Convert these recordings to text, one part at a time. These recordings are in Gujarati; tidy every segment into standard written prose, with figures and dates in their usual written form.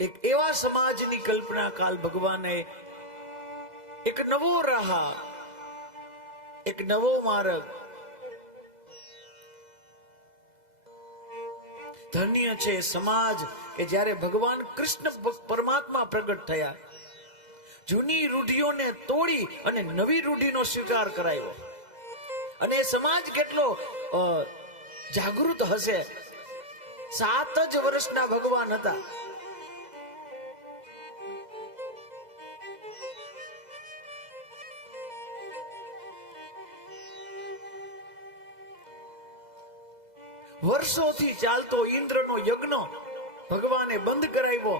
એક એવા સમાજની કલ્પના કાલ ભગવાને એક નવો રાહ, એક નવો માર્ગ. ધન્ય છે સમાજ કે જ્યારે ભગવાન કૃષ્ણ પરમાત્મા પ્રગટ થયા, જૂની રૂઢિઓને તોડી અને નવી રૂઢિનો સ્વીકાર કરાયો. અને સમાજ કેટલો જાગૃત હશે. 7 જ વર્ષના ભગવાન હતા. વર્ષોથી ચાલતો ઇન્દ્રનો યજ્ઞ ભગવાને બંધ કરાવ્યો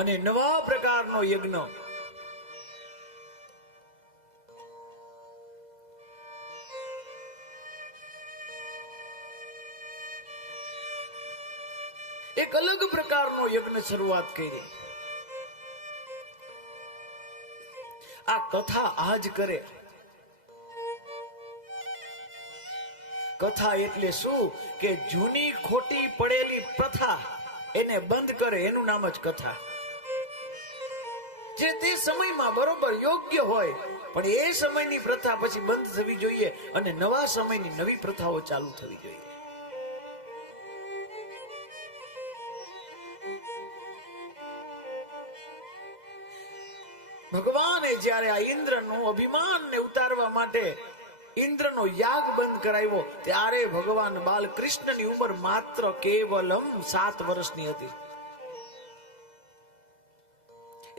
અને નવા પ્રકારનો યજ્ઞ. એક અલગ પ્રકારનો યજ્ઞ શરૂઆત કરી. આ કથા આજ કરે. કથા એટલે શું કે જૂની ખોટી પડેલી પ્રથા એને બંધ કરે, એનું નામ જ કથા. જે તે સમયમાં બરોબર યોગ્ય હોય, પણ એ સમયની પ્રથા પછી બંધ થવી જોઈએ અને નવા સમયની નવી પ્રથાઓ ચાલુ થવી જોઈએ. ભગવાને જ્યારે આ ઇન્દ્રનું અભિમાનને ઉતારવા માટે ઇન્દ્રનો યાગ બંધ કરાવ્યો, ત્યારે ભગવાન બાલકૃષ્ણની ઉંમર માત્ર કેવલમ 7 વર્ષની હતી.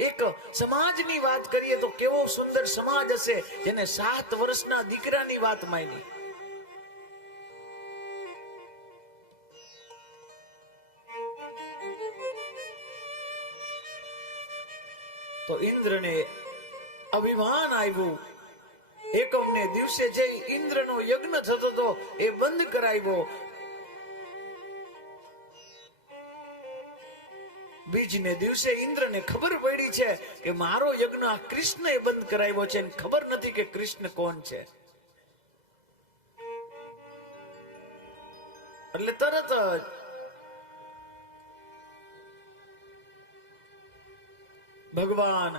એક સમાજની વાત કરીએ તો કેવો સુંદર સમાજ હશે જેને 7 વર્ષના દીકરાની વાત માની. તો ઇન્દ્રને અભિમાન આવ્યું. એકમને દિવસે જે ઇન્દ્રનો યજ્ઞ થતો હતો એ બંધ કરાવ્યો. બીજને દિવસે ઇન્દ્રને ખબર પડી છે કે મારો યજ્ઞ આ કૃષ્ણએ બંધ કરાવ્યો છે, ખબર નથી કે કૃષ્ણ કોણ છે. એટલે તરત જ ભગવાન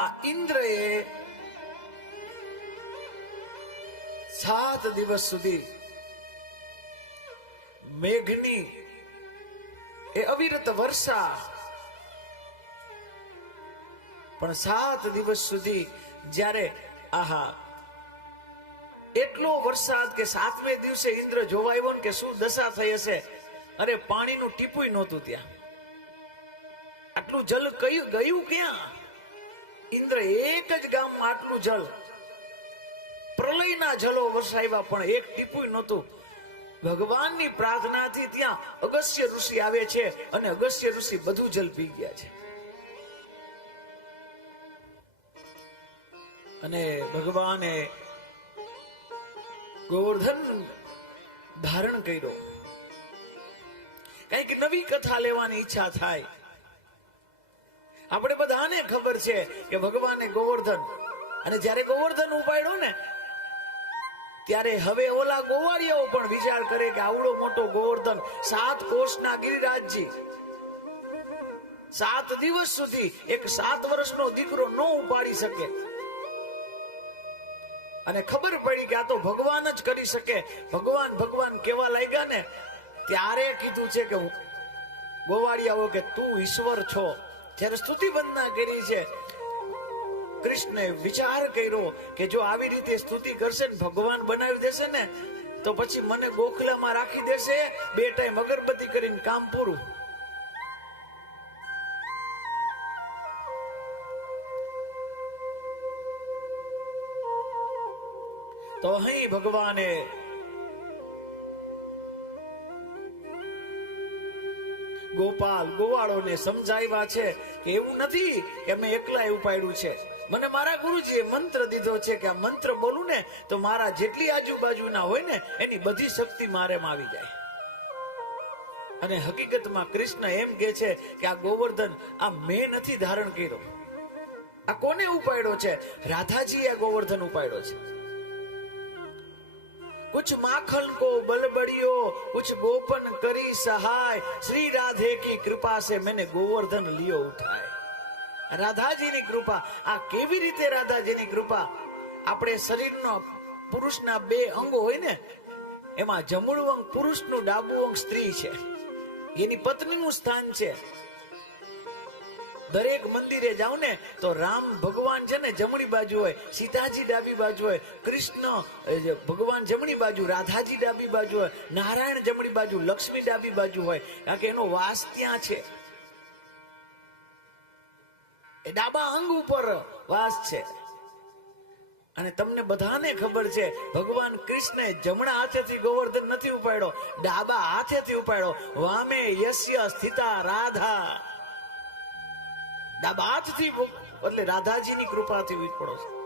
આ ઇન્દ્રએ 7 દિવસ સુધી મેઘની એ અવિરત વર્ષા, પણ 7 દિવસ સુધી જ્યારે એટલો વરસાદ કે 7મે દિવસે ઇન્દ્ર જોવા આવ્યો ને કે શું દશા થઈ હશે. અરે પાણીનું ટીપુય નહોતું ત્યાં. આટલું જલ ગયું ક્યાં? ઇન્દ્ર એક જ ગામમાં આટલું જલ, પ્રલયના જલો વરસાવ્યા પણ એક ટીપુય નહોતું. ભગવાનની પ્રાર્થનાથી ત્યાં અગસ્ત્ય ઋષિ આવે છે અને અગસ્ત્ય ઋષિ બધું જલ પી ગયા છે. અને ભગવાને ગોવર્ધન ધારણ કર્યો. કઈક નવી કથા લેવાની ઈચ્છા થાય. આપણે બધાને ખબર છે કે ભગવાને ગોવર્ધન, અને જ્યારે ગોવર્ધન ઉપાડ્યો ને ત્યારે હવે ઓલા ગોવાળિયાઓ પણ વિચાર કરે કે આવડો મોટો ગોવર્ધન 7 કોષના ગિરિરાજજી 7 દિવસ સુધી એક 7 વર્ષનો દીકરો ન ઉપાડી શકે. અને ખબર પડી કે આ તો ભગવાન જ કરી શકે. ભગવાન ભગવાન કેવા લાગ્યા ને ત્યારે કીધું છે કે ગોવાળિયાઓ કે તું ઈશ્વર છો. જ્યારે સ્તુતિ વંદના કરી છે, કૃષ્ણે વિચાર કર્યો કે જો આવી રીતે સ્તુતિ કરશે ને ભગવાન બનાવી દેશે ને તો પછી મને ગોખલામાં રાખી દેશે, 2 ટાઈમ અગરબત્તી કરીને કામ પૂરું. તો અહીં ભગવાને ગોવાળોને સમજાવ્યા છે કે એવું નથી કે મેં એકલા ઉપાડ્યું છે. મને મારા ગુરુજીએ મંત્ર દીધો છે કે આ મંત્ર બોલું ને તો મારા જેટલી આજુબાજુના હોય ને એની બધી શક્તિ મારેમાં આવી જાય. અને હકીકતમાં કૃષ્ણ એમ કહે છે કે આ ગોવર્ધન આ મેં નથી ધારણ કર્યો, આ કોને ઉપાડ્યો છે? રાધાજીએ ગોવર્ધન ઉપાડ્યો છે. कुछ माखन को बलबड़ियो कुछ गोपन करी सहाय श्री राधे की कृपा से मैंने गोवर्धन लियो उठाए. રાધાજીની કૃપા. આ કેવી રીતે રાધાજીની કૃપા? આપણે શરીરનો પુરુષના બે અંગો હોય ને, એમાં જમણું અંગ પુરુષનું, ડાબું અંગ સ્ત્રી છે, એની પત્નીનું સ્થાન છે. દરેક મંદિરે જાવ ને તો રામ ભગવાન છે ને જમણી બાજુ હોય, સીતાજી ડાબી બાજુ હોય, કૃષ્ણ ભગવાન જમણી બાજુ, રાધાજી ડાબી બાજુ હોય, નારાયણ જમણી બાજુ, લક્ષ્મી ડાબી બાજુ હોય, કારણ કે એનો વાસ ત્યાં છે. એ ડાબા અંગ ઉપર વાસ છે. અને તમને બધાને ખબર છે ભગવાન કૃષ્ણે જમણા હાથેથી ગોવર્ધન નથી ઉપાડ્યો, ડાબા હાથેથી ઉપાડ્યો. વામે યસ્ય સ્થિતા રાધા, ડાબા હાથથી એટલે રાધાજીની કૃપાથી ઉપડ્યો છે.